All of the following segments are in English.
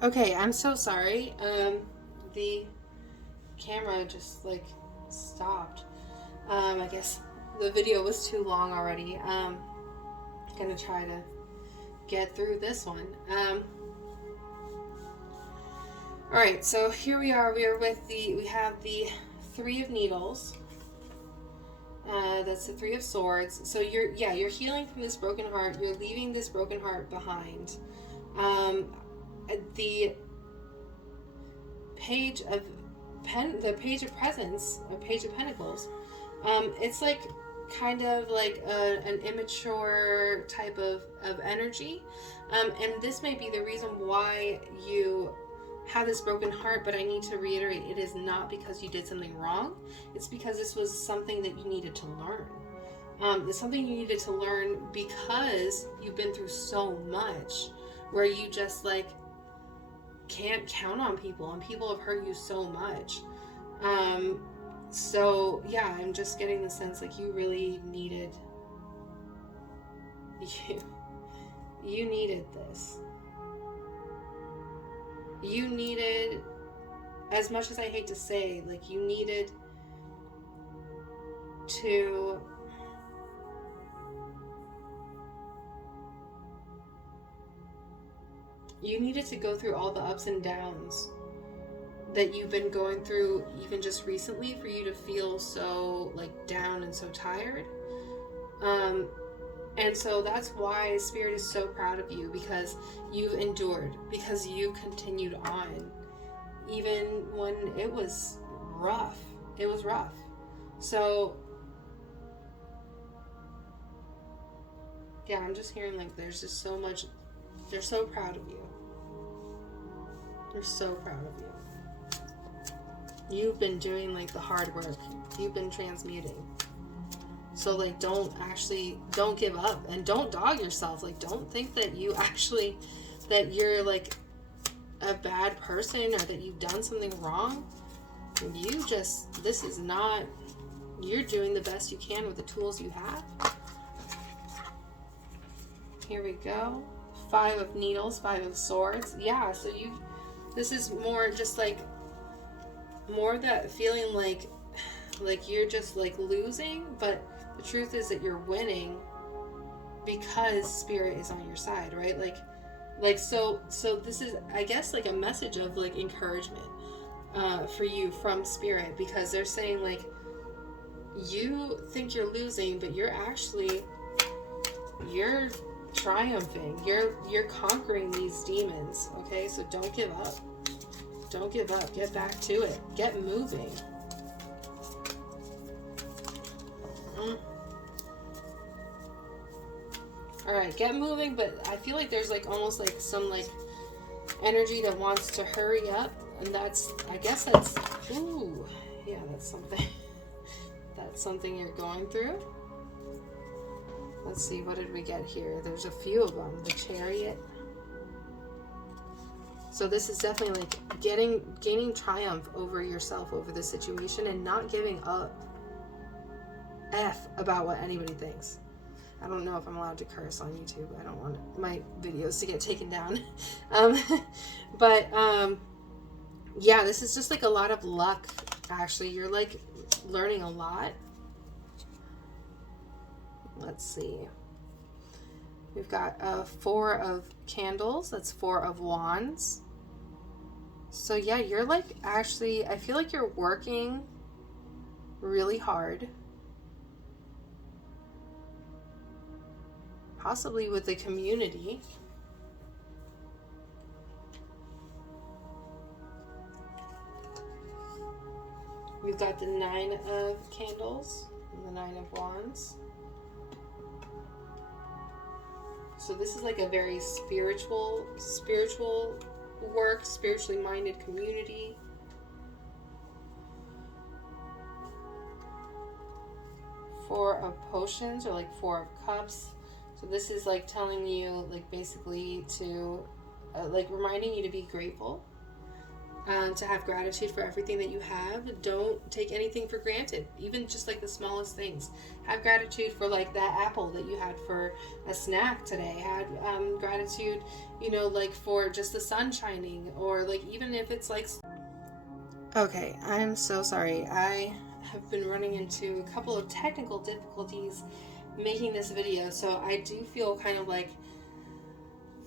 Okay, I'm so sorry. The camera just like stopped. I guess the video was too long already. Gonna try to get through this one. All right, so here we are. We have the Three of Needles. That's the Three of Swords. So you're healing from this broken heart. You're leaving this broken heart behind. The page of the page of presence, a page of pentacles. It's like kind of like an immature type of energy, and this may be the reason why you have this broken heart. But I need to reiterate, it is not because you did something wrong. It's because this was something that you needed to learn. It's something you needed to learn because you've been through so much where you just like can't count on people, and people have hurt you so much. So yeah, I'm just getting the sense like you really needed you needed this. You needed, as much as I hate to say, like you needed to go through all the ups and downs that you've been going through even just recently for you to feel so like down and so tired. And so that's why Spirit is so proud of you, because you've endured, because you continued on even when it was rough. It was rough. So yeah, I'm just hearing like there's just so much. They're so proud of you. They're so proud of you. You've been doing like the hard work. You've been transmuting. So like don't give up, and don't dog yourself. Like don't think that that you're like a bad person or that you've done something wrong. You're doing the best you can with the tools you have. Here we go. Five of Needles, Five of Swords. Yeah, so this is more just like more that feeling like you're just like losing, but the truth is that you're winning because Spirit is on your side, right? So this is, I guess, like a message of like encouragement for you from Spirit, because they're saying like you think you're losing, but you're triumphing. You're conquering these demons. Okay, so don't give up. Don't give up. Get back to it. Get moving. All right, get moving. But I feel like there's like almost like some like energy that wants to hurry up, and that's ooh, yeah, that's something. That's something you're going through. Let's see, what did we get here? There's a few of them. The Chariot. So this is definitely like gaining triumph over yourself, over the situation, and not giving up about what anybody thinks. I don't know if I'm allowed to curse on YouTube. I don't want my videos to get taken down. Yeah, this is just like a lot of luck, actually. You're like learning a lot. Let's see. We've got Four of Candles. That's Four of Wands. So yeah, you're like actually, I feel like you're working really hard. Possibly with the community. We've got the Nine of Candles and the Nine of Wands. So this is like a very spiritual work, spiritually minded community. Four of Potions, or like Four of Cups. So this is like telling you, like basically to, like reminding you to be grateful. to have gratitude for everything that you have. Don't take anything for granted, even just like the smallest things. Have gratitude for like that apple that you had for a snack today. Had gratitude, like for just the sun shining, or like even if it's like... Okay, I'm so sorry. I have been running into a couple of technical difficulties making this video, so I do feel kind of like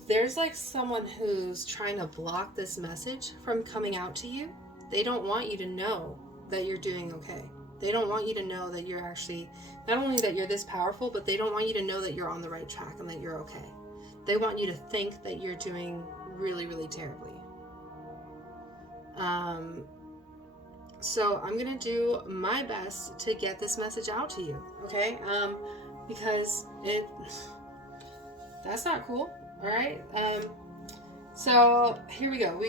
there's like someone who's trying to block this message from coming out to you. They don't want you to know that you're doing okay. They don't want you to know that you're actually, not only that you're this powerful, but they don't want you to know that you're on the right track and that you're okay. They want you to think that you're doing really, really terribly. So I'm going to do my best to get this message out to you, okay? Because that's not cool. All right. So here we go.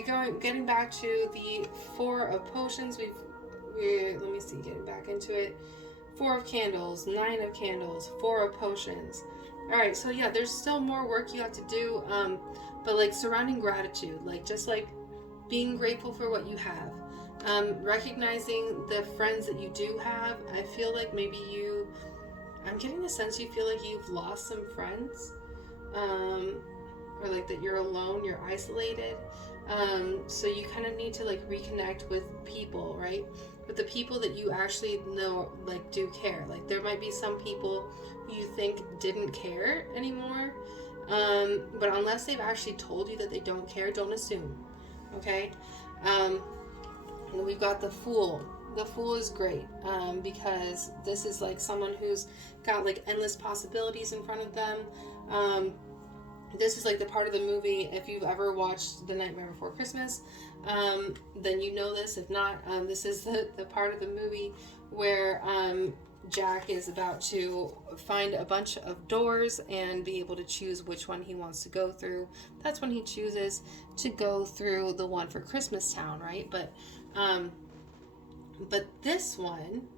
Getting back to the 4 of potions. Let me see. Getting back into it. 4 of candles, 9 of candles, 4 of potions. All right. So yeah, there's still more work you have to do. But like surrounding gratitude, like just like being grateful for what you have. Recognizing the friends that you do have. I feel like maybe I'm getting the sense you feel like you've lost some friends. Or like that you're alone, you're isolated. So you kind of need to like reconnect with people, right? With the people that you actually know, like do care. Like there might be some people who you think didn't care anymore. But unless they've actually told you that they don't care, don't assume. Okay? And we've got the Fool. The Fool is great because this is like someone who's got like endless possibilities in front of them. This is like the part of the movie, if you've ever watched The Nightmare Before Christmas, then you know this. If not, this is the part of the movie where Jack is about to find a bunch of doors and be able to choose which one he wants to go through. That's when he chooses to go through the one for Christmas Town, right? But this one,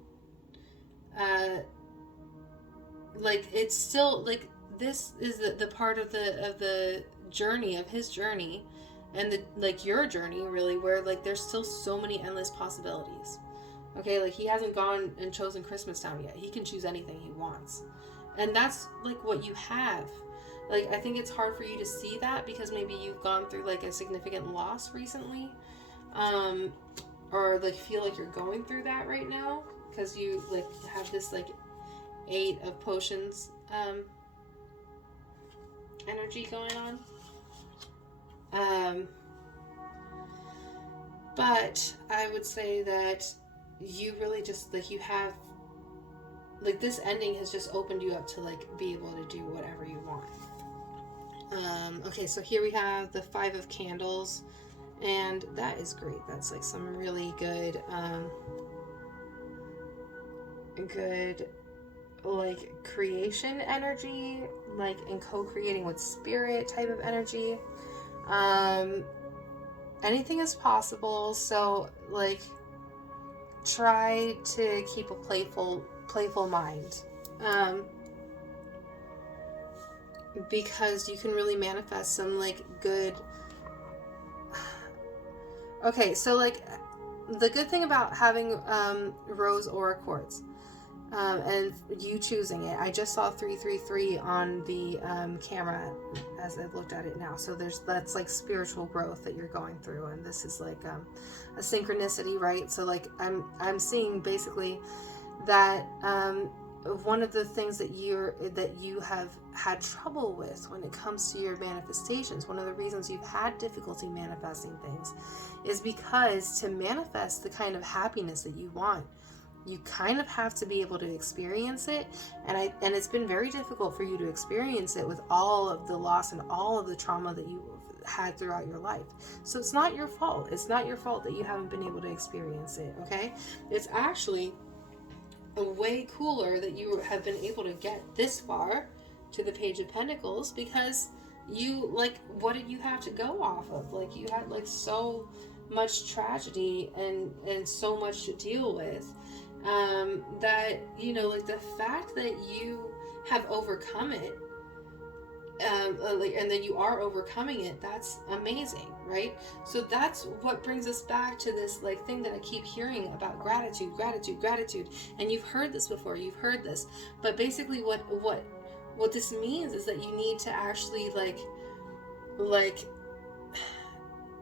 like it's still like, this is the part of the journey, of his journey, and like your journey really, where like there's still so many endless possibilities. Okay, like he hasn't gone and chosen Christmas Town yet. He can choose anything he wants, and that's like what you have. Like I think it's hard for you to see that because maybe you've gone through like a significant loss recently, or like feel like you're going through that right now because you like have this like 8 of potions energy going on. But I would say that you really just like, you have like, this ending has just opened you up to like be able to do whatever you want. Okay, so here we have the 5 of candles, and that is great. That's like some really good like creation energy, like in co-creating with spirit type of energy. Anything is possible, so like try to keep a playful mind, because you can really manifest some like good... Okay, so like the good thing about having rose aura quartz, and you choosing it, I just saw 333 on the camera as I looked at it now. So that's like spiritual growth that you're going through, and this is like a synchronicity, right? So like I'm seeing basically that one of the things that you have had trouble with when it comes to your manifestations, one of the reasons you've had difficulty manifesting things, is because to manifest the kind of happiness that you want, you kind of have to be able to experience it, and it's been very difficult for you to experience it with all of the loss and all of the trauma that you had throughout your life. So it's not your fault. It's not your fault that you haven't been able to experience it, okay? It's actually way cooler that you have been able to get this far to the Page of Pentacles, because you, like, what did you have to go off of? Like, you had like so much tragedy and so much to deal with, that, you know, like the fact that you have overcome it and then you are overcoming it, that's amazing, right? So that's what brings us back to this like thing that I keep hearing about gratitude, gratitude, gratitude. And you've heard this before, you've heard this, but basically what this means is that you need to actually like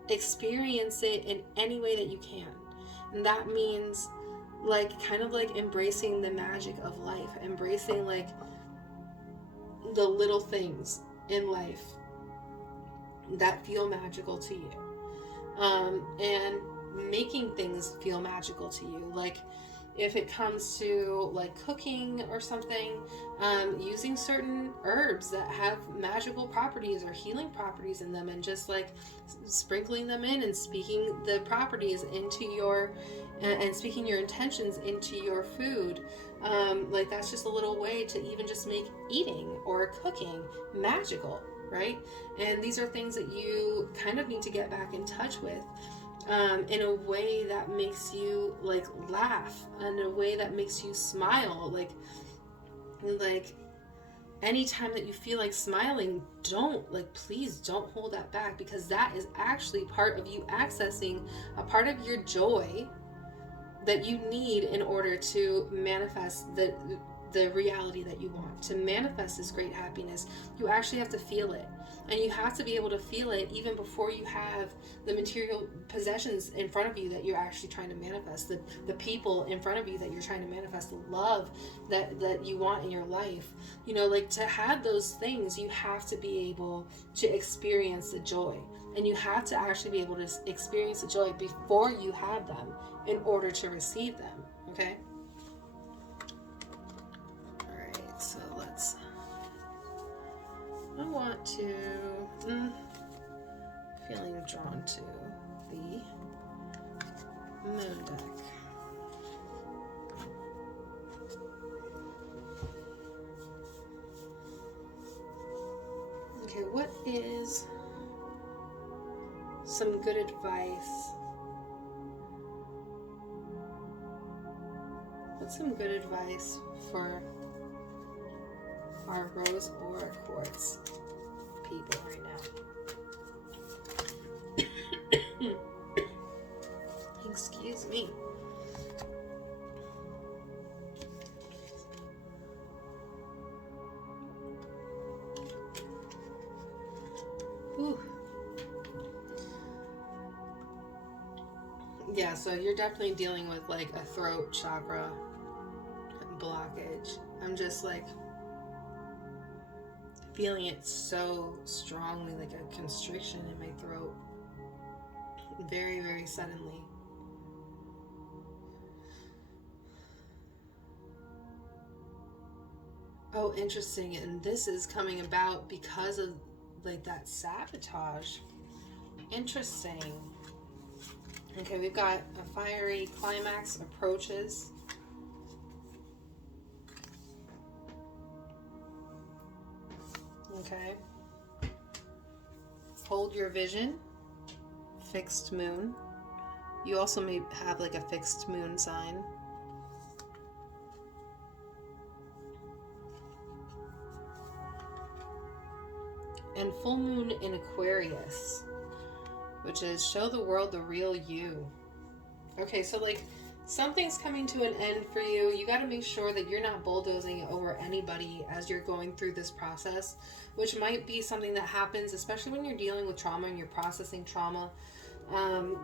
experience it in any way that you can. And that means like kind of like embracing the magic of life, embracing like the little things in life that feel magical to you, and making things feel magical to you. Like if it comes to like cooking or something, using certain herbs that have magical properties or healing properties in them, and just like sprinkling them in and speaking the properties into your and speaking your intentions into your food. Like that's just a little way to even just make eating or cooking magical, right? And these are things that you kind of need to get back in touch with, in a way that makes you like laugh, in a way that makes you smile. Like anytime that you feel like smiling, please don't hold that back, because that is actually part of you accessing a part of your joy that you need in order to manifest the reality that you want. To manifest this great happiness, you actually have to feel it. And you have to be able to feel it even before you have the material possessions in front of you that you're actually trying to manifest, the people in front of you that you're trying to manifest, the love that you want in your life. You know, like to have those things, you have to be able to experience the joy. And you have to actually be able to experience the joy before you have them in order to receive them, okay? All right, so I want to, feeling drawn to the moon deck. Okay, what is some good advice? What's some good advice for our rose aura quartz people right now? Excuse me. Ooh. Yeah, so you're definitely dealing with like a throat chakra blockage. I'm just like feeling it so strongly, like a constriction in my throat, very, very suddenly. Oh, interesting. And this is coming about because of like that sabotage. Interesting. Okay, we've got a fiery climax approaches. Okay. Hold your vision. Fixed moon. You also may have like a fixed moon sign. And full moon in Aquarius, which is show the world the real you. Okay, so like something's coming to an end for you. You got to make sure that you're not bulldozing over anybody as you're going through this process, which might be something that happens, especially when you're dealing with trauma and you're processing trauma.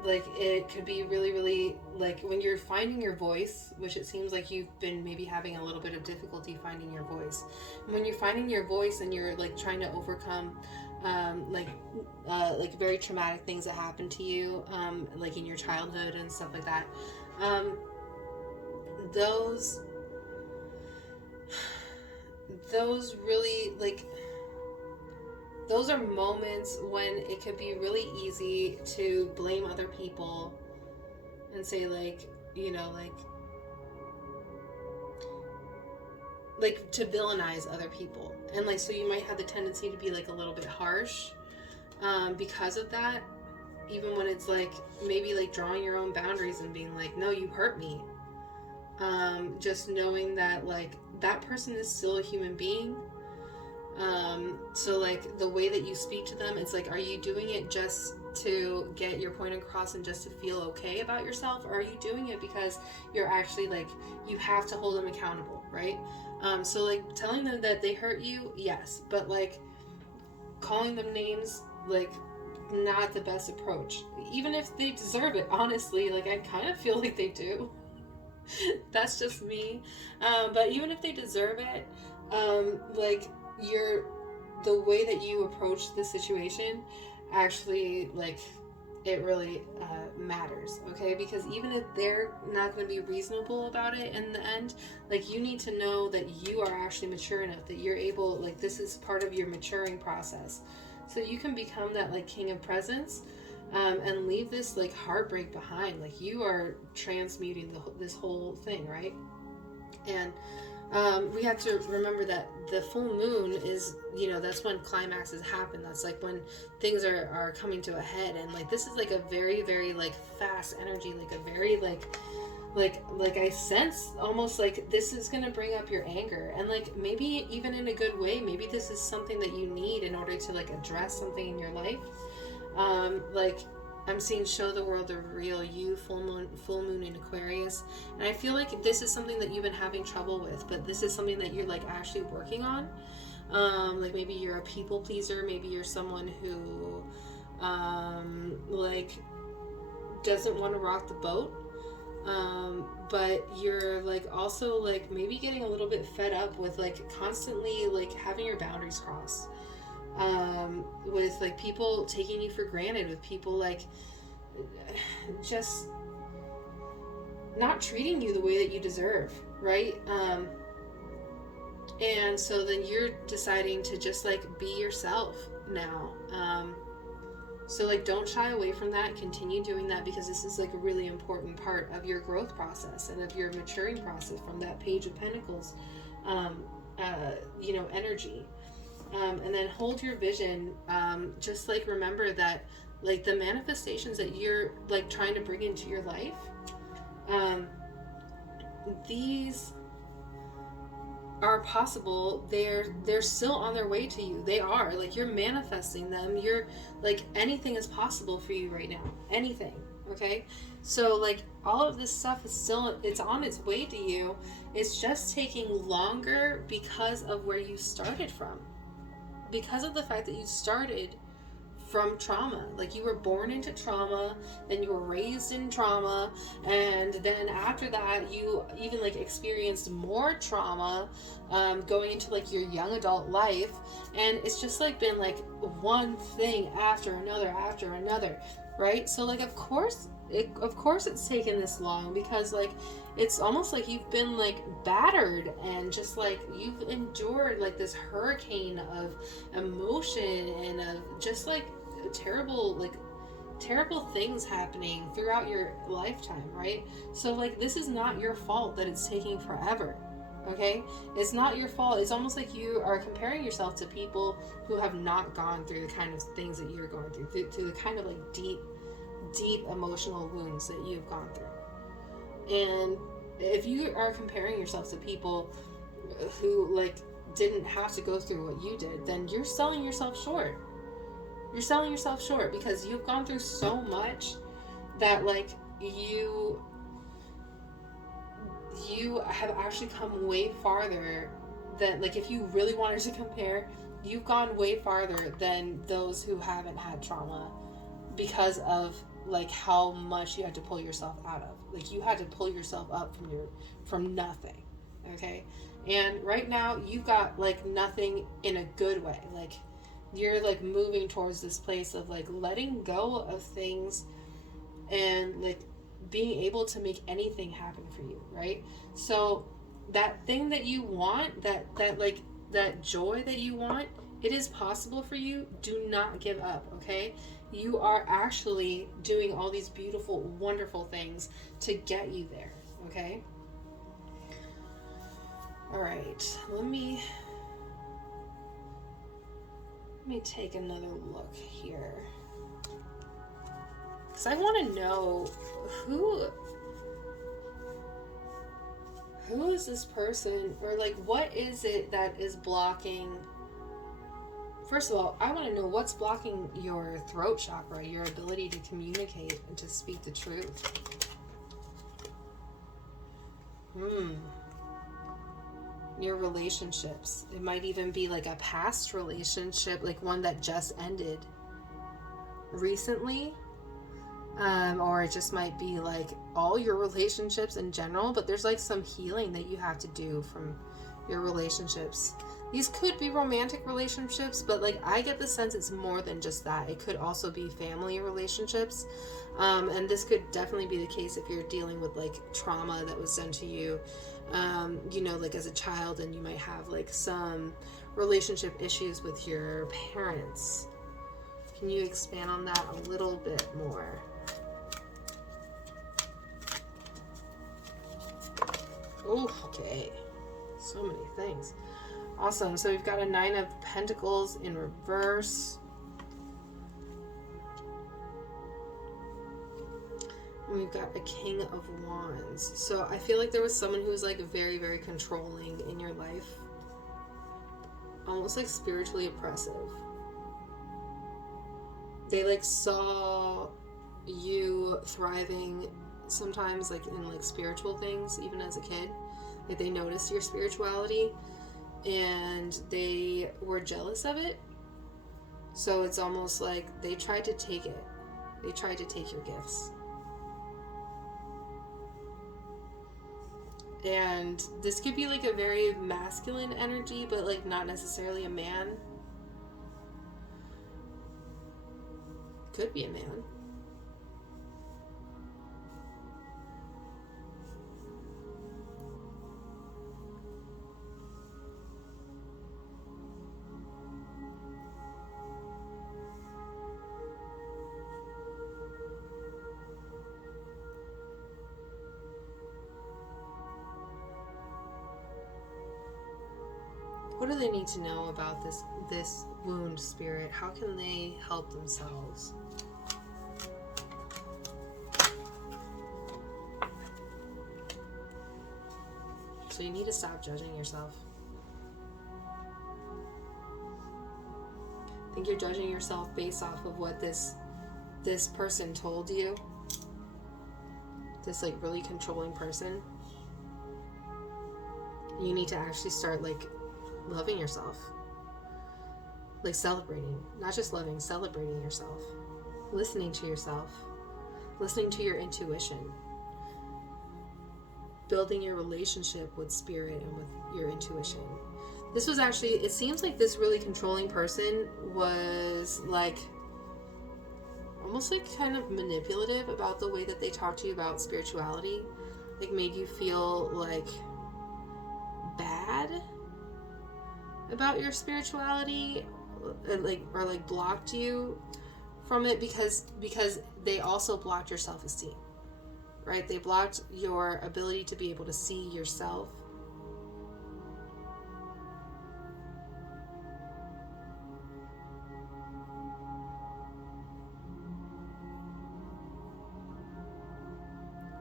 Like it could be really, really like when you're finding your voice, which it seems like you've been maybe having a little bit of difficulty finding your voice. And when you're finding your voice and you're like trying to overcome like very traumatic things that happened to you, like in your childhood and stuff like that. Those really like, those are moments when it could be really easy to blame other people and say like, you know, like to villainize other people. And like, so you might have the tendency to be like a little bit harsh because of that, even when it's like maybe like drawing your own boundaries and being like, no, you hurt me. Just knowing that like that person is still a human being. So like the way that you speak to them, it's like, are you doing it just to get your point across and just to feel okay about yourself, or are you doing it because you're actually like, you have to hold them accountable, right? So like telling them that they hurt you, yes, but like calling them names, like, not the best approach, even if they deserve it. Honestly, like, I kind of feel like they do. That's just me. But even if they deserve it, like, you're the way that you approach the situation actually, like, it really matters, okay? Because even if they're not going to be reasonable about it in the end, like, you need to know that you are actually mature enough that you're able, like, this is part of your maturing process, so you can become that, like, king of presence, and leave this, like, heartbreak behind. Like, you are transmuting this whole thing, right? And we have to remember that the full moon is, that's when climaxes happen. That's like when things are coming to a head. And like, this is like a very, very like fast energy, like a very like I sense almost like this is going to bring up your anger, and like maybe even in a good way. Maybe this is something that you need in order to like address something in your life. Like, I'm seeing show the world the real you, full moon in Aquarius. And I feel like this is something that you've been having trouble with, but this is something that you're like actually working on. Like maybe you're a people pleaser, maybe you're someone who like doesn't want to rock the boat. But you're like also like maybe getting a little bit fed up with like constantly like having your boundaries crossed. With like people taking you for granted, with people like just not treating you the way that you deserve, right? And so then you're deciding to just like be yourself now. So like don't shy away from that, continue doing that, because this is like a really important part of your growth process and of your maturing process from that Page of Pentacles energy. And then hold your vision. Just like remember that like the manifestations that you're like trying to bring into your life, these are possible. They're still on their way to you. They are like, you're manifesting them. You're like, anything is possible for you right now, anything. Okay, so like all of this stuff is still, it's on its way to you. It's just taking longer because of where you started from, because of the fact that you started from trauma. Like, you were born into trauma, then you were raised in trauma, and then after that you even like experienced more trauma going into like your young adult life, and it's just like been like one thing after another, right? So like of course it's taken this long, because like it's almost like you've been like battered, and just like you've endured like this hurricane of emotion and of just like terrible things happening throughout your lifetime, right? So like this is not your fault that it's taking forever. Okay, it's not your fault. It's almost like you are comparing yourself to people who have not gone through the kind of things that you're going through, to the kind of like deep emotional wounds that you've gone through. And if you are comparing yourself to people who like didn't have to go through what you did, then you're selling yourself short. You're selling yourself short, because you've gone through so much that like you have actually come way farther than, like, if you really wanted to compare, you've gone way farther than those who haven't had trauma, because of like how much you had to pull yourself out of. Like, you had to pull yourself up from nothing. Okay, and right now you've got like nothing in a good way. Like, you're like moving towards this place of like letting go of things and like being able to make anything happen for you, right? So that thing that you want, that joy that you want, it is possible for you. Do not give up, okay? You are actually doing all these beautiful, wonderful things to get you there, okay? All right, let me take another look here, because I want to know who is this person, or like what is it that is blocking First of all, I want to know what's blocking your throat chakra, your ability to communicate and to speak the truth. Your relationships. It might even be like a past relationship, like one that just ended recently. Or it just might be like all your relationships in general, but there's like some healing that you have to do from your relationships. These could be romantic relationships, but like I get the sense it's more than just that. It could also be family relationships. And this could definitely be the case if you're dealing with like trauma that was done to you, you know, like as a child, and you might have like some relationship issues with your parents. Can you expand on that a little bit more? Oh, okay. So many things. Awesome. So we've got a 9 of Pentacles in reverse. And we've got a King of Wands. So I feel like there was someone who was like very, very controlling in your life. Almost like spiritually oppressive. They like saw you thriving sometimes like in like spiritual things, even as a kid. Like they noticed your spirituality and they were jealous of it. So it's almost like they tried to take it. They tried to take your gifts. And this could be like a very masculine energy, but like not necessarily a man. Could be a man. What do they need to know about this wound, Spirit? How can they help themselves? So you need to stop judging yourself. I think you're judging yourself based off of what this person told you. This like really controlling person. You need to actually start like loving yourself, like celebrating, not just loving, celebrating yourself, listening to yourself, listening to your intuition, building your relationship with spirit and with your intuition. This was actually, it seems like this really controlling person was like almost like kind of manipulative about the way that they talked to you about spirituality, like made you feel like bad about your spirituality, like, or like blocked you from it because they also blocked your self-esteem, right? They blocked your ability to be able to see yourself.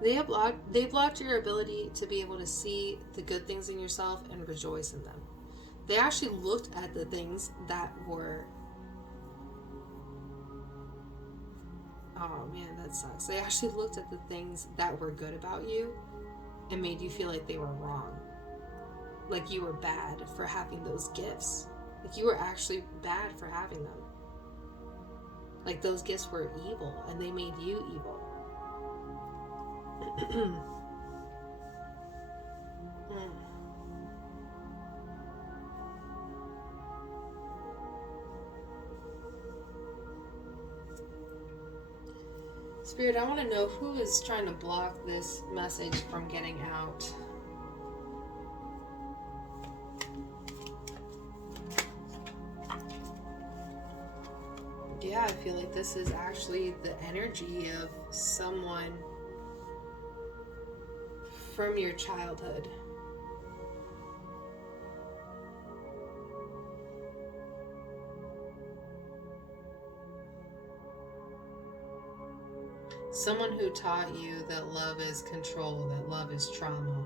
They blocked your ability to be able to see the good things in yourself and rejoice in them. They actually looked at the things that were, oh man, that sucks. They actually looked at the things that were good about you and made you feel like they were wrong. Like you were bad for having those gifts. Like you were actually bad for having them. Like those gifts were evil and they made you evil. Spirit, I want to know who is trying to block this message from getting out. Yeah, I feel like this is actually the energy of someone from your childhood. Someone who taught you that love is control, that love is trauma.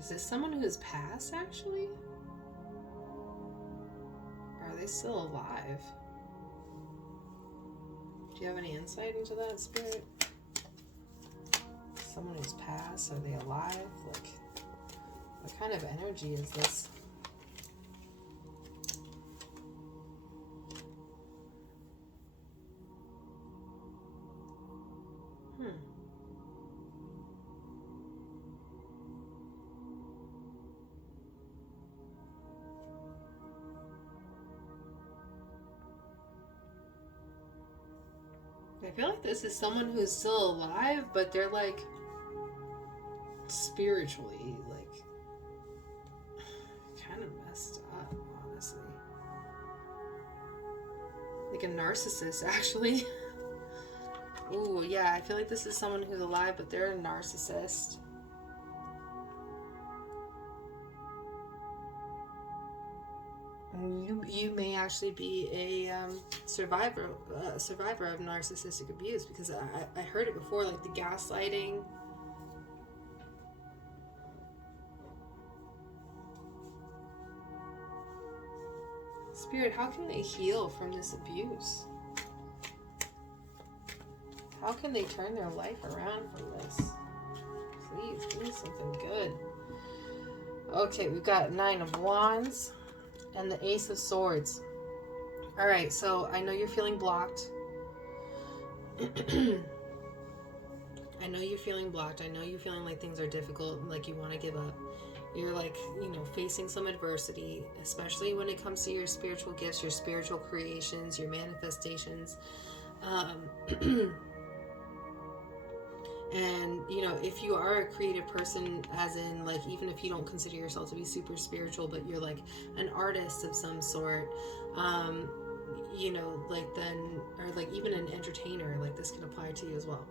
Is this someone who has passed, actually? Or are they still alive? Do you have any insight into that, Spirit? Someone who's passed? Are they alive? Like, what kind of energy is this? I feel like this is someone who's still alive, but they're like spiritually like kind of messed up, honestly. Like a narcissist, actually. Ooh, yeah, I feel like this is someone who's alive, but they're a narcissist. You may actually be a survivor of narcissistic abuse, because I heard it before, like the gaslighting. Spirit, how can they heal from this abuse? How can they turn their life around from this? Please, give me something good. Okay, we've got 9 of Wands and the Ace of Swords. All right, so I know you're feeling blocked. I know you're feeling blocked. I know you're feeling like things are difficult, like you want to give up. You're like, facing some adversity, especially when it comes to your spiritual gifts, your spiritual creations, your manifestations. And, if you are a creative person, as in, like, even if you don't consider yourself to be super spiritual, but you're, like, an artist of some sort, like, then, or, like, even an entertainer, like, this can apply to you as well.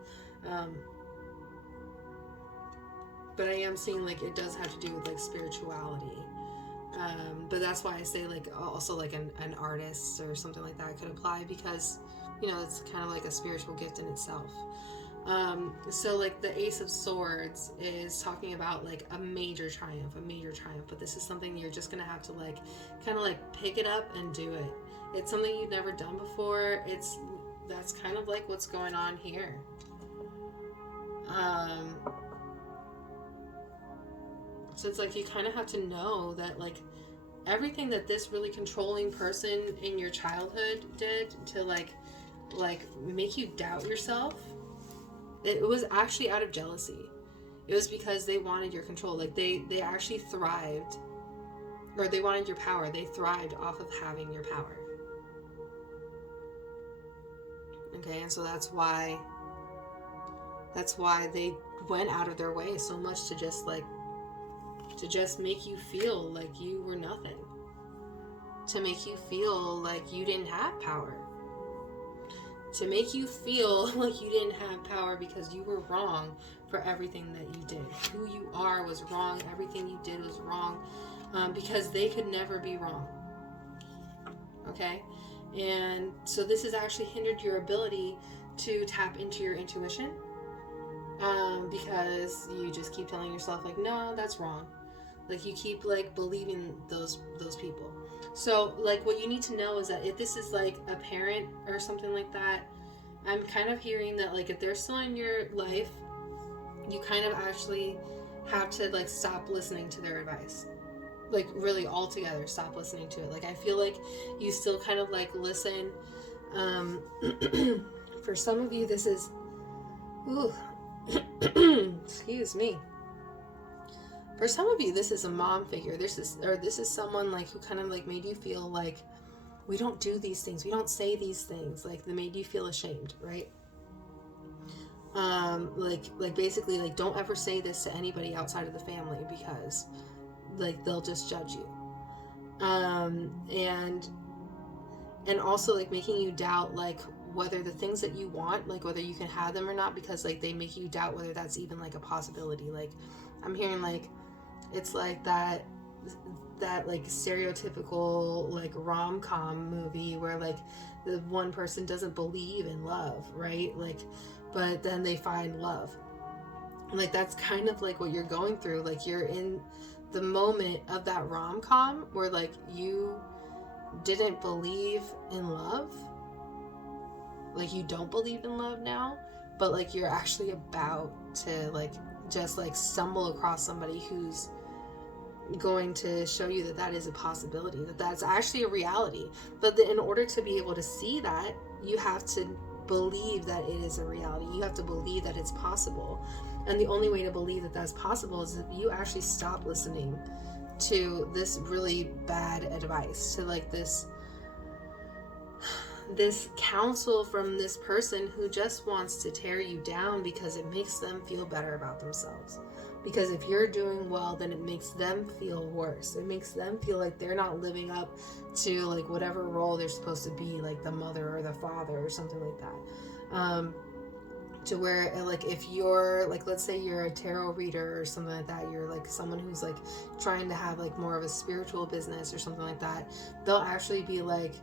But I am seeing, like, it does have to do with, like, spirituality. But that's why I say, like, also, like, an artist or something like that could apply, because, it's kind of like a spiritual gift in itself. So like the Ace of Swords is talking about like a major triumph, but this is something you're just gonna have to like kind of like pick it up and do it. It's something you've never done before. That's kind of like what's going on here. So it's like you kind of have to know that like everything that this really controlling person in your childhood did to like make you doubt yourself, it was actually out of jealousy. It was because they wanted your control. Like they actually thrived, or they wanted your power. They thrived off of having your power. Okay, and so that's why they went out of their way so much to just make you feel like you were nothing. To make you feel like you didn't have power. To make you feel like you didn't have power because you were wrong for everything that you did. Who you are was wrong. Everything you did was wrong, because they could never be wrong. Okay? And so this has actually hindered your ability to tap into your intuition, because you just keep telling yourself like, no, that's wrong. Like you keep like believing those people. So like what you need to know is that if this is like a parent or something like that, I'm kind of hearing that like if they're still in your life, you kind of actually have to like stop listening to their advice. Like really altogether stop listening to it. Like I feel like you still kind of like listen. For some of you this is excuse me. For some of you, this is a mom figure. This is someone like who kind of like made you feel like we don't do these things. We don't say these things. Like they made you feel ashamed, right? Like basically like don't ever say this to anybody outside of the family because like they'll just judge you. And also like making you doubt like whether the things that you want, like whether you can have them or not, because like they make you doubt whether that's even like a possibility. Like I'm hearing like it's like that like stereotypical like rom-com movie where like the one person doesn't believe in love, right? Like but then they find love. Like, that's kind of like what you're going through. Like, you're in the moment of that rom-com where like you didn't believe in love, like you don't believe in love now, but like you're actually about to like just like stumble across somebody who's going to show you that that is a possibility, that that's actually a reality. But in order to be able to see that, you have to believe that it is a reality. You have to believe that it's possible. And the only way to believe that that's possible is if you actually stop listening to this really bad advice, to like this counsel from this person who just wants to tear you down because it makes them feel better about themselves. Because if you're doing well, then it makes them feel worse. It makes them feel like they're not living up to like whatever role they're supposed to be, like the mother or the father or something like that. To where like if you're like, let's say you're a tarot reader or something like that, you're like someone who's like trying to have like more of a spiritual business or something like that, they'll actually be like,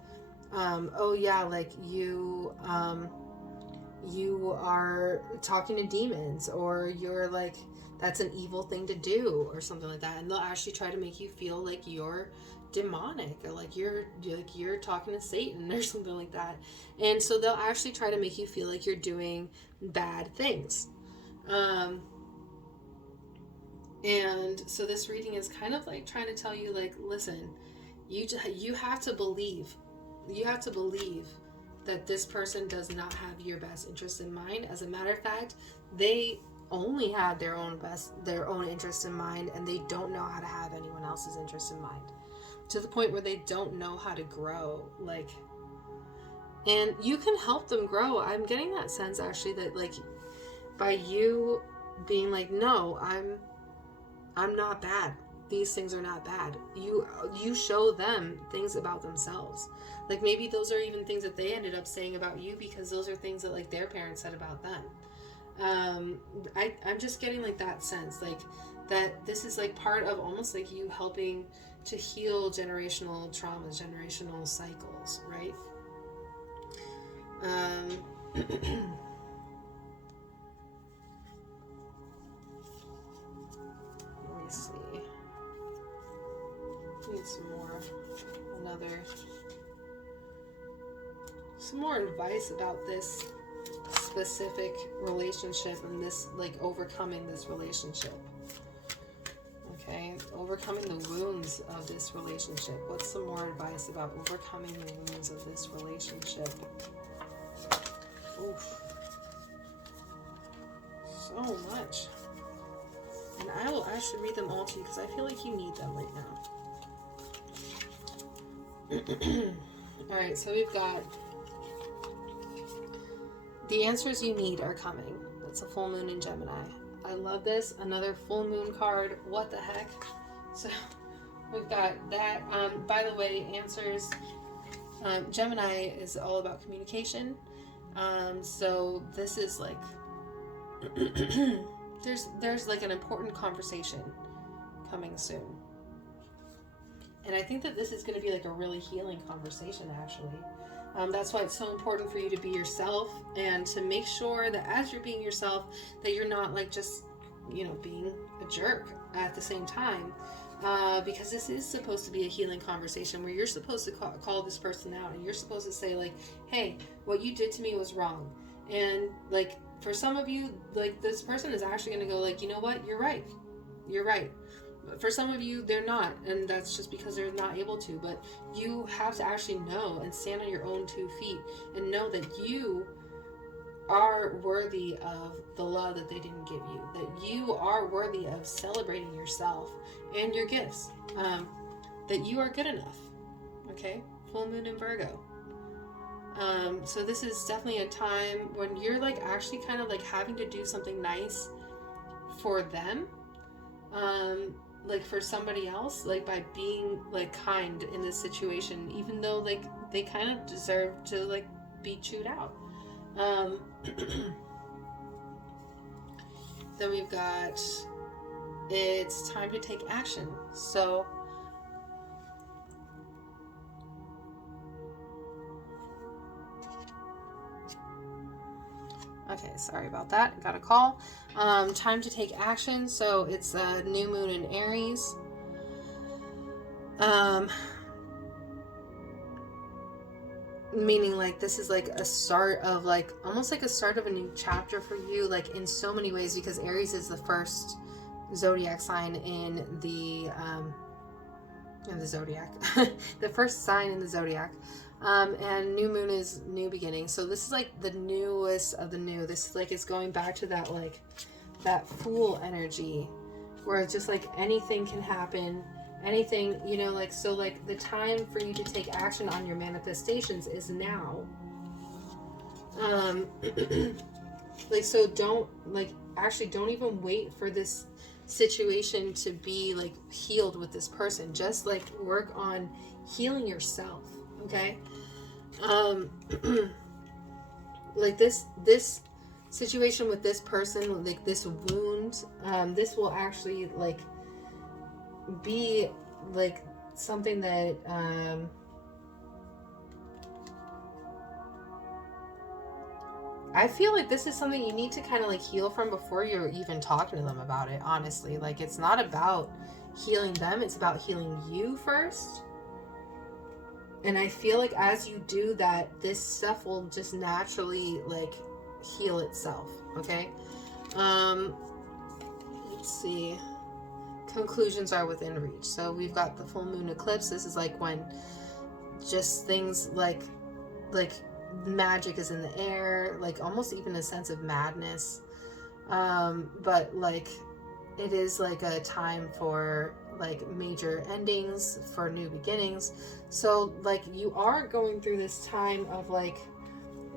oh yeah, like you are talking to demons, or you're like, that's an evil thing to do or something like that. And they'll actually try to make you feel like you're demonic, or like you're talking to Satan or something like that. And so they'll actually try to make you feel like you're doing bad things. And so this reading is kind of like trying to tell you, like, listen, you have to believe that this person does not have your best interest in mind. As a matter of fact, they only had their own interest in mind, and they don't know how to have anyone else's interest in mind, to the point where they don't know how to grow. Like, and you can help them grow. I'm getting that sense actually that like by you being like, no, I'm not bad, these things are not bad, you show them things about themselves. Like maybe those are even things that they ended up saying about you, because those are things that like their parents said about them. I'm just getting like that sense, like that this is like part of almost like you helping to heal generational traumas, generational cycles, right? Let me see. Need some more advice about this specific relationship and this like overcoming this relationship. Okay, overcoming the wounds of this relationship. What's some more advice about overcoming the wounds of this relationship? Oof. So much. And I should read them all to you because I feel like you need them right now. Alright, so we've got the answers you need are coming. That's a full moon in Gemini. I love this. Another full moon card. What the heck? So we've got that. By the way, answers. Gemini is all about communication. So this is like there's like an important conversation coming soon. And I think that this is going to be like a really healing conversation, actually. That's why it's so important for you to be yourself, and to make sure that as you're being yourself, that you're not like just, being a jerk at the same time. Because this is supposed to be a healing conversation where you're supposed to call this person out, and you're supposed to say like, hey, what you did to me was wrong. And like, for some of you, like this person is actually going to go like, you know what, you're right. For some of you, they're not, and that's just because they're not able to. But you have to actually know and stand on your own 2 feet and know that you are worthy of the love that they didn't give you, that you are worthy of celebrating yourself and your gifts, that you are good enough. Okay? Full moon in Virgo. So this is definitely a time when you're like actually kind of like having to do something nice for them. Like for somebody else, like by being like kind in this situation, even though like they kind of deserve to like be chewed out. Then we've got, it's time to take action. So Okay, sorry about that. I got a call. Time to take action. So it's a new moon in Aries. Meaning like this is like a start of like almost like a start of a new chapter for you, like in so many ways, because Aries is the first zodiac sign in the zodiac, the first sign in the zodiac. And new moon is new beginning. So this is like the newest of the new. This like is going back to that like that Fool energy, where it's just like anything can happen. Anything, you know, like, so like the time for you to take action on your manifestations is now. Like, so don't don't even wait for this situation to be like healed with this person. Just like work on healing yourself. Okay. Like this situation with this person, like this wound, this will actually like be like something that I feel like this is something you need to kind of like heal from before you're even talking to them about it, honestly. Like, it's not about healing them, it's about healing you first. And I feel like as you do that, this stuff will just naturally like heal itself. Okay. Let's see. Conclusions are within reach. So we've got the full moon eclipse. This is like when just things like magic is in the air, like almost even a sense of madness. But like it is like a time for like major endings, for new beginnings. So like you are going through this time of like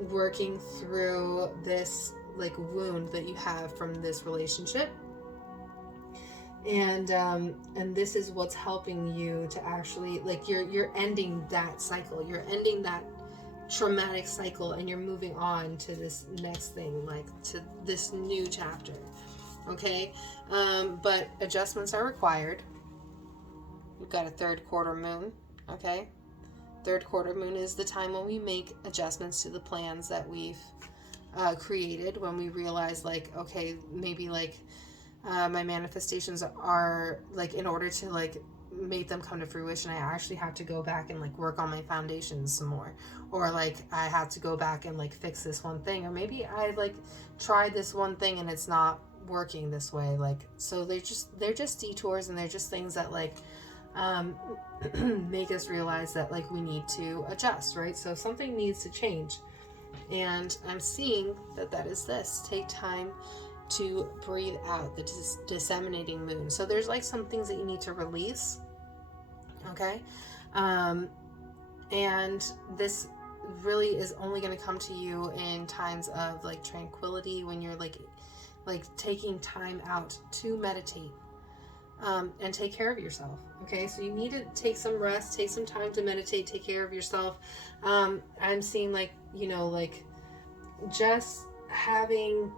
working through this like wound that you have from this relationship. And this is what's helping you to actually like you're ending that cycle. You're ending that traumatic cycle, and you're moving on to this next thing, like to this new chapter. Okay. But adjustments are required. We've got a third quarter moon. Okay. Third quarter moon is the time when we make adjustments to the plans that we've created, when we realize like, okay, maybe like my manifestations are like, in order to like make them come to fruition, I actually have to go back and like work on my foundations some more, or like I have to go back and like fix this one thing, or maybe I like tried this one thing and it's not working this way. Like, so they're just detours, and they're just things that like make us realize that like we need to adjust, right? So something needs to change, and I'm seeing that is this. Take time to breathe out the disseminating moon. So there's like some things that you need to release. Okay. And this really is only going to come to you in times of like tranquility, when you're like taking time out to meditate, and take care of yourself. Okay. So you need to take some rest, take some time to meditate, take care of yourself. I'm seeing like, you know, like just having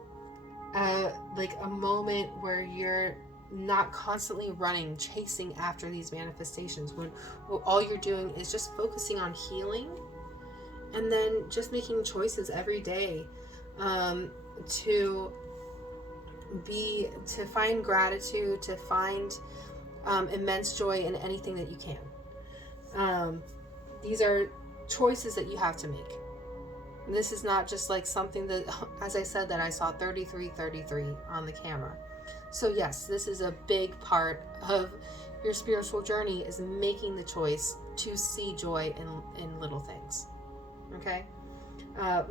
like a moment where you're not constantly running, chasing after these manifestations, when all you're doing is just focusing on healing, and then just making choices every day to find gratitude, to find immense joy in anything that you can. These are choices that you have to make. This is not just like something that, as I said, that I saw 3333 on the camera. So yes, this is a big part of your spiritual journey, is making the choice to see joy in little things. Okay?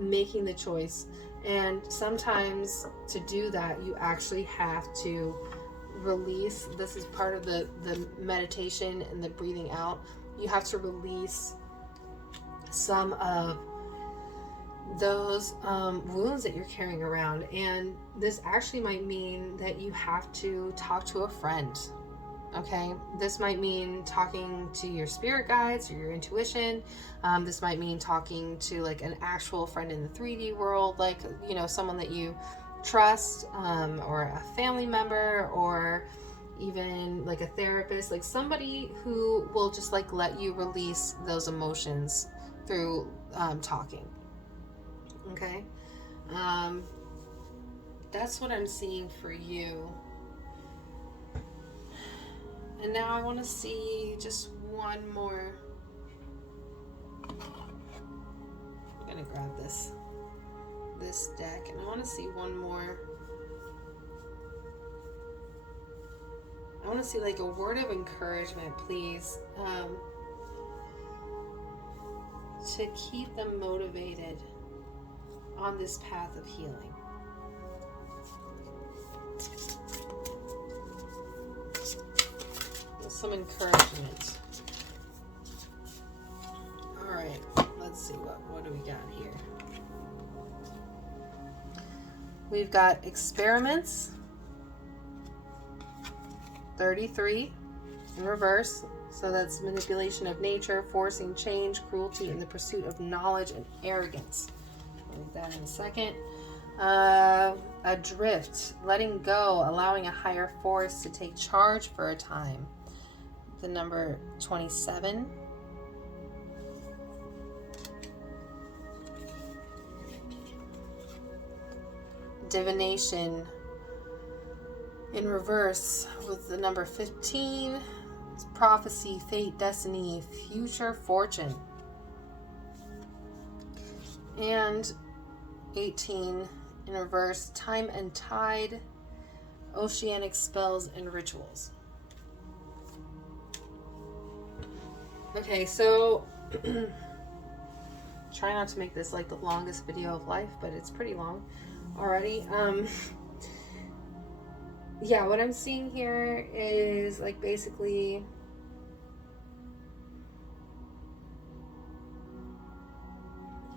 Making the choice. And sometimes to do that, you actually have to release. This is part of the meditation and the breathing out. You have to release some of those wounds that you're carrying around, and this actually might mean that you have to talk to a friend. Okay, this might mean talking to your spirit guides or your intuition. This might mean talking to like an actual friend in the 3D world, like, you know, someone that you trust, or a family member, or even like a therapist, like somebody who will just like let you release those emotions through talking. Okay. that's what I'm seeing for you. And now I want to see just one more. I'm going to grab this deck, and I want to see one more. I want to see like a word of encouragement, please, to keep them motivated on this path of healing. Some encouragement. All right, let's see what do we got here. We've got experiments, 33 in reverse. So that's manipulation of nature, forcing change, cruelty in the pursuit of knowledge, and arrogance. I'll leave that in a second. Adrift, letting go, allowing a higher force to take charge for a time. The number 27. Divination in reverse with the number 15. It's prophecy, fate, destiny, future fortune. And 18 in reverse, time and tide, oceanic spells and rituals. Okay, so try not to make this like the longest video of life, but it's pretty long already. Yeah, what I'm seeing here is like basically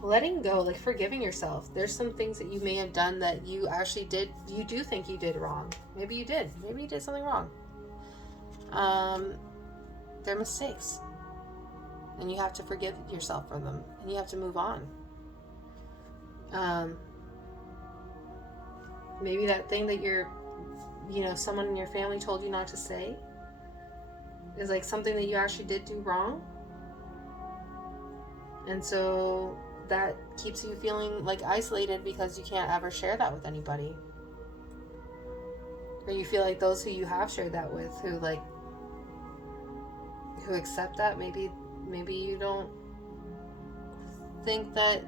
letting go, like forgiving yourself. There's some things that you may have done that you actually did, you do think you did wrong. Maybe you did something wrong. They're mistakes. And you have to forgive yourself for them. And you have to move on. Maybe that thing that someone in your family told you not to say is like something that you actually did do wrong. And so that keeps you feeling like isolated because you can't ever share that with anybody. Or you feel like those who you have shared that with, who accept that, maybe you don't think that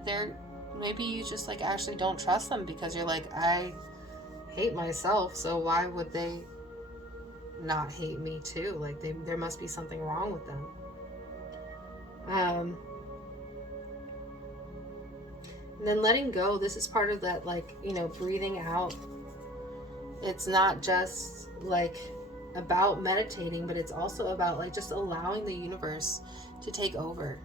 maybe you just like actually don't trust them because you're like, I hate myself, so why would they not hate me too? Like there must be something wrong with them. And then letting go, this is part of that, breathing out. It's not just like about meditating, but it's also about like just allowing the universe to take over.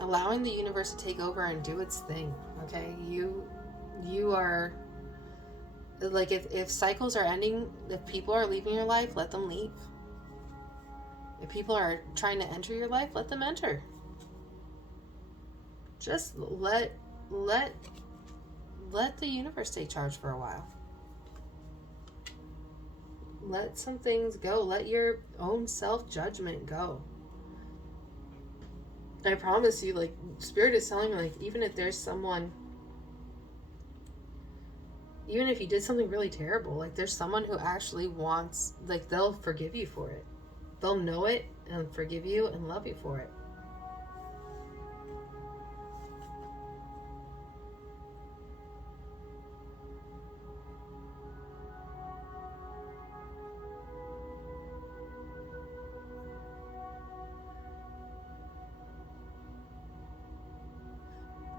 Allowing the universe to take over and do its thing, okay? You are, like, if cycles are ending, if people are leaving your life, let them leave. If people are trying to enter your life, let them enter. Just let the universe take charge for a while. Let some things go. Let your own self-judgment go. I promise you, like, Spirit is telling me, like, even if there's someone, even if you did something really terrible, like, there's someone who actually wants, like, they'll forgive you for it. They'll know it and forgive you and love you for it.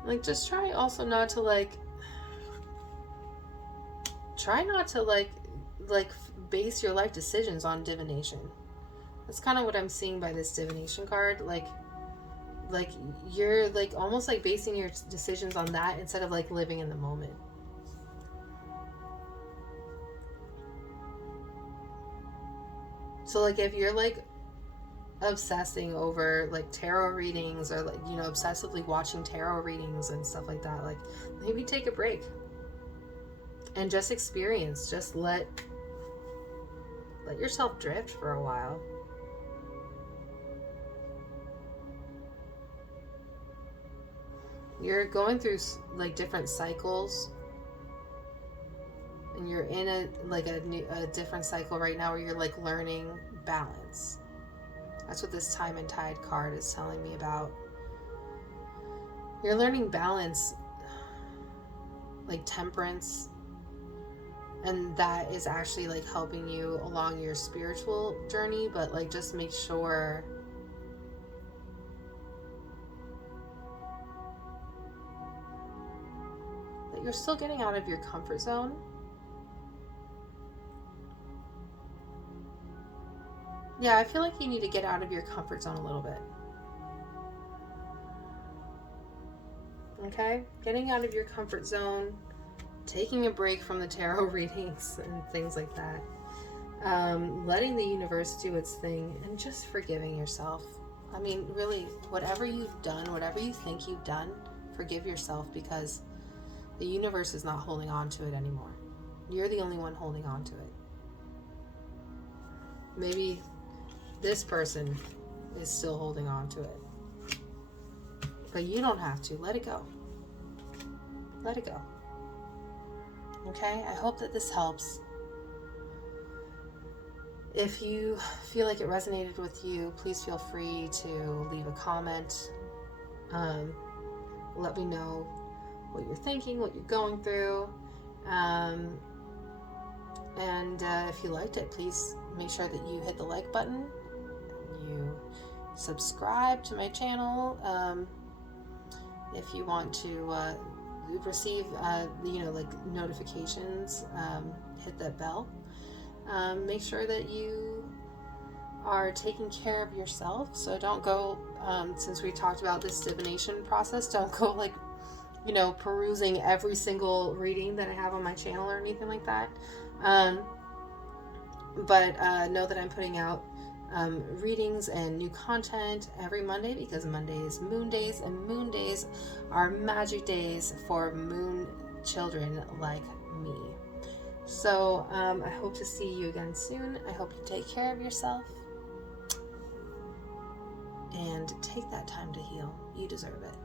Like, just try not to base your life decisions on divination. That's kind of what I'm seeing by this divination card. Like you're like almost like basing your decisions on that instead of like living in the moment. So like if you're like obsessing over like tarot readings or like, obsessively watching tarot readings and stuff like that, like maybe take a break and just experience, just let yourself drift for a while. You're going through like different cycles And you're in a different cycle right now where you're like learning balance. That's what this Time and Tide card is telling me about. You're learning balance, like temperance, and that is actually like helping you along your spiritual journey. But like, just make sure that you're still getting out of your comfort zone. Yeah, I feel like you need to get out of your comfort zone a little bit. Okay? Getting out of your comfort zone, taking a break from the tarot readings and things like that. Letting the universe do its thing, and just forgiving yourself. I mean, really, whatever you've done, whatever you think you've done, forgive yourself, because the universe is not holding on to it anymore. You're the only one holding on to it. Maybe this person is still holding on to it. But you don't have to. Let it go. Let it go. Okay? I hope that this helps. If you feel like it resonated with you, please feel free to leave a comment. Let me know what you're thinking, what you're going through. And if you liked it, please make sure that you hit the like button. You subscribe to my channel. If you want to receive like notifications, hit that bell. Make sure that you are taking care of yourself. So don't go, since we talked about this divination process, don't go like, perusing every single reading that I have on my channel or anything like that. But know that I'm putting out readings and new content every Monday, because Monday is moon days, and moon days are magic days for moon children like me. So I hope to see you again soon. I hope you take care of yourself and take that time to heal. You deserve it.